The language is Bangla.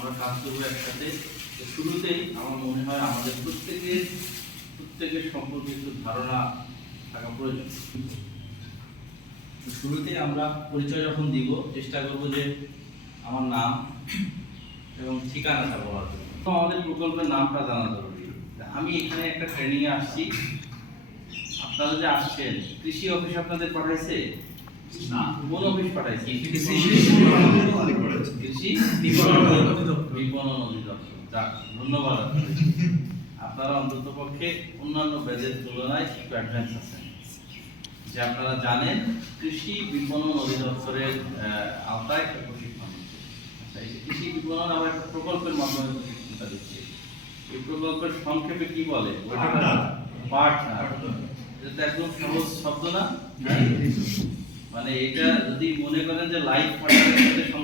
আমরা কাজ করব একসাথে। শুরুতেই আমার মনে হয় আমাদের প্রত্যেকের প্রত্যেকের সম্পর্কে একটু ধারণা থাকা প্রয়োজন। তো শুরুতেই আমরা পরিচয় যখন দিব চেষ্টা করব যে আমার নাম এবং ঠিকানাটা বলার জন্য। আমাদের প্রকল্পের নামটা জানা জরুরি। আমি এখানে একটা ট্রেনিং এ আসছি। আপনারা যে আসছেন কৃষি অফিস আপনাদের পাঠাইছে? না। কোন অফিস পাঠাইছে? কৃষি কৃষি যাক ধন্যবাদ আপনারা অন্তত পক্ষে অন্যান্য ব্যাচের তুলনায় একটু অ্যাডভান্স আছেন। যে আপনারা জানেন কৃষি বিপণন অধিদপ্তরের আওতায় একটা প্রশিক্ষণ আচ্ছা এই কৃষি বিপণন আমরা একটা প্রকল্পের মাধ্যমে প্রশিক্ষণটা দিচ্ছি। এই প্রকল্পের সংক্ষেপে কি বলে? পার্টনার এটা একদম সহজ শব্দ না? মানে এটা যদি মনে করেন যে লাইফ পার্টনারের সাথে